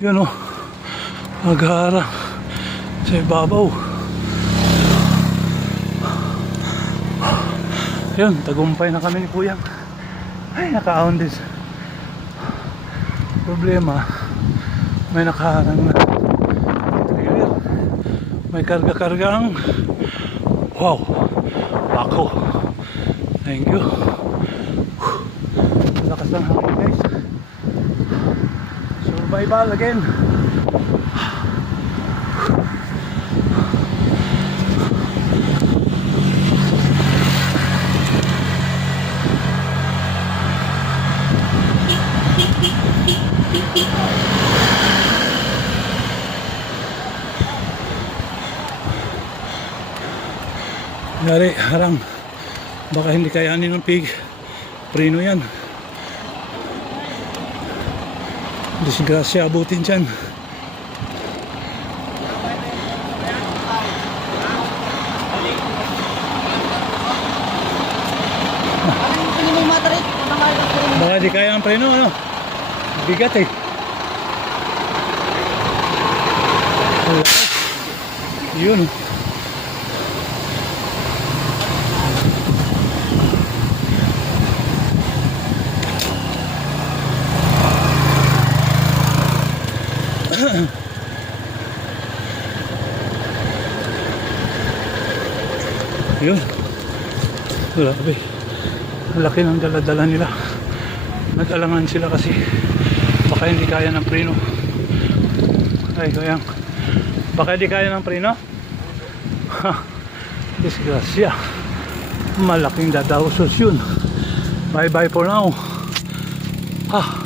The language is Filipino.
Yun o, mag-aarang sa ibabaw. Yun, tagumpay na kami ni Kuyang. Ay, nakaahon din. Problema, may nakaharang na trailer. May karga-kargang. Wow, bako. Thank you. Lakas ng hangin, guys. Survival again. Yari, harang. Baka hindi kayanin ng pig. Preno yan. Disgrasya abutin dyan. Baka di kaya ang preno, ano? Bigat eh. Yun. Yun. Grabe. Ang laki ng dala-dala nila. Nag-alangan sila kasi baka hindi kaya ng preno. Ay, kayang. Baka hindi kaya ng preno? Ha. Disgrasya. Malaking dadausos yun. Bye bye for now. Ha.